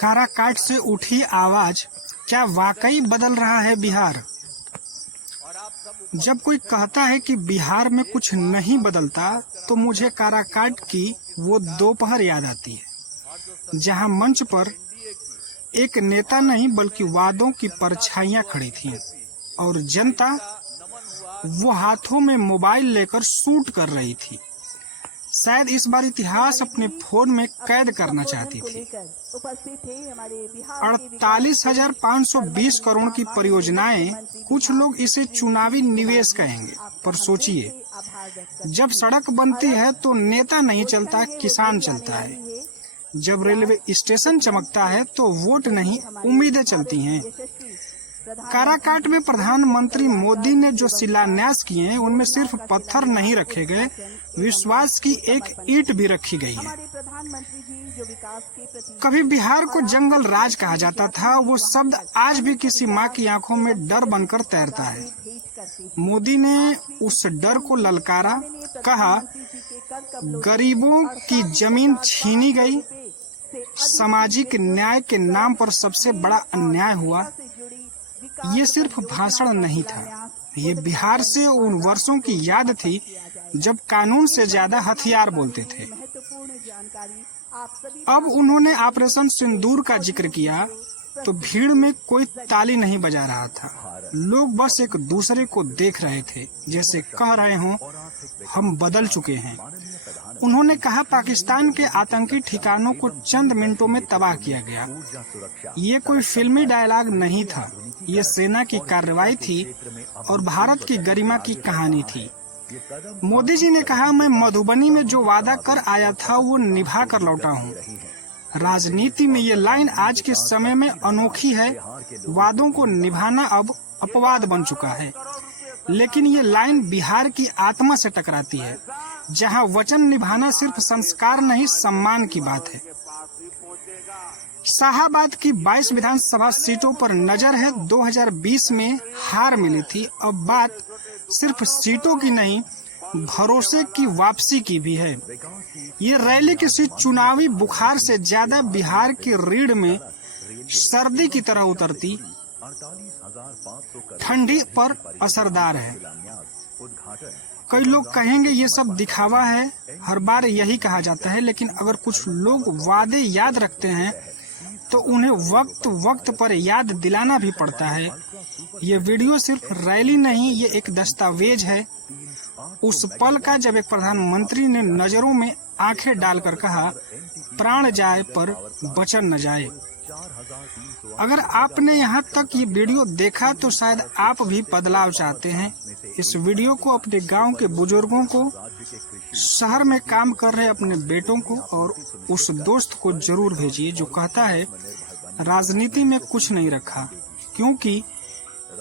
काराकाट से उठी आवाज, क्या वाकई बदल रहा है बिहार? जब कोई कहता है कि बिहार में कुछ नहीं बदलता, तो मुझे काराकाट की वो दोपहर याद आती है, जहां मंच पर एक नेता नहीं बल्कि वादों की परछाइयां खड़ी थीं और जनता वो हाथों में मोबाइल लेकर शूट कर रही थी। शायद इस बार इतिहास अपने फोन में कैद करना चाहती थी। 48,520 करोड़ की परियोजनाएं, कुछ लोग इसे चुनावी निवेश कहेंगे, पर सोचिए, जब सड़क बनती है तो नेता नहीं चलता, किसान चलता है। जब रेलवे स्टेशन चमकता है तो वोट नहीं, उम्मीदें चलती हैं। काराकाट में प्रधानमंत्री मोदी ने जो शिलान्यास किए हैं, उनमें सिर्फ पत्थर नहीं रखे गए, विश्वास की एक ईंट भी रखी गई है। कभी बिहार को जंगल राज कहा जाता था, वो शब्द आज भी किसी माँ की आंखों में डर बनकर तैरता है। मोदी ने उस डर को ललकारा, कहा गरीबों की जमीन छीनी गई, सामाजिक न्याय के नाम पर सबसे बड़ा अन्याय हुआ। ये सिर्फ भाषण नहीं था, ये बिहार से उन वर्षों की याद थी जब कानून से ज्यादा हथियार बोलते थे। अब उन्होंने ऑपरेशन सिंदूर का जिक्र किया तो भीड़ में कोई ताली नहीं बजा रहा था। लोग बस एक दूसरे को देख रहे थे, जैसे कह रहे हों हम बदल चुके हैं। उन्होंने कहा पाकिस्तान के आतंकी ठिकानों को चंद मिनटों में तबाह किया गया। ये कोई फिल्मी डायलॉग नहीं था, ये सेना की कार्रवाई थी और भारत की गरिमा की कहानी थी। मोदी जी ने कहा मैं मधुबनी में जो वादा कर आया था वो निभा कर लौटा हूँ। राजनीति में ये लाइन आज के समय में अनोखी है। वादों को निभाना अब अपवाद बन चुका है, लेकिन ये लाइन बिहार की आत्मा से टकराती है, जहां वचन निभाना सिर्फ संस्कार नहीं, सम्मान की बात है। शाहाबाद की 22 विधानसभा सीटों पर नजर है। 2020 में हार मिली थी, अब बात सिर्फ सीटों की नहीं, भरोसे की वापसी की भी है। ये रैली किसी चुनावी बुखार से ज्यादा बिहार की रीढ़ में सर्दी की तरह उतरती, ठंडी पर असरदार है। कई लोग कहेंगे ये सब दिखावा है, हर बार यही कहा जाता है, लेकिन अगर कुछ लोग वादे याद रखते हैं तो उन्हें वक्त वक्त पर याद दिलाना भी पड़ता है। ये वीडियो सिर्फ रैली नहीं, ये एक दस्तावेज है उस पल का जब एक प्रधानमंत्री ने नजरों में आंखें डालकर कहा प्राण जाए पर वचन न जाए। अगर आपने यहाँ तक ये वीडियो देखा तो शायद आप भी बदलाव चाहते हैं। इस वीडियो को अपने गांव के बुजुर्गों को, शहर में काम कर रहे अपने बेटों को और उस दोस्त को जरूर भेजिए जो कहता है राजनीति में कुछ नहीं रखा, क्योंकि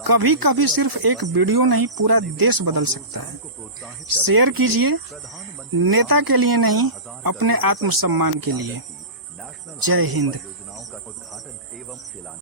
कभी कभी सिर्फ एक वीडियो नहीं, पूरा देश बदल सकता है। शेयर कीजिए, नेता के लिए नहीं, अपने आत्मसम्मान के लिए। जय हिंद।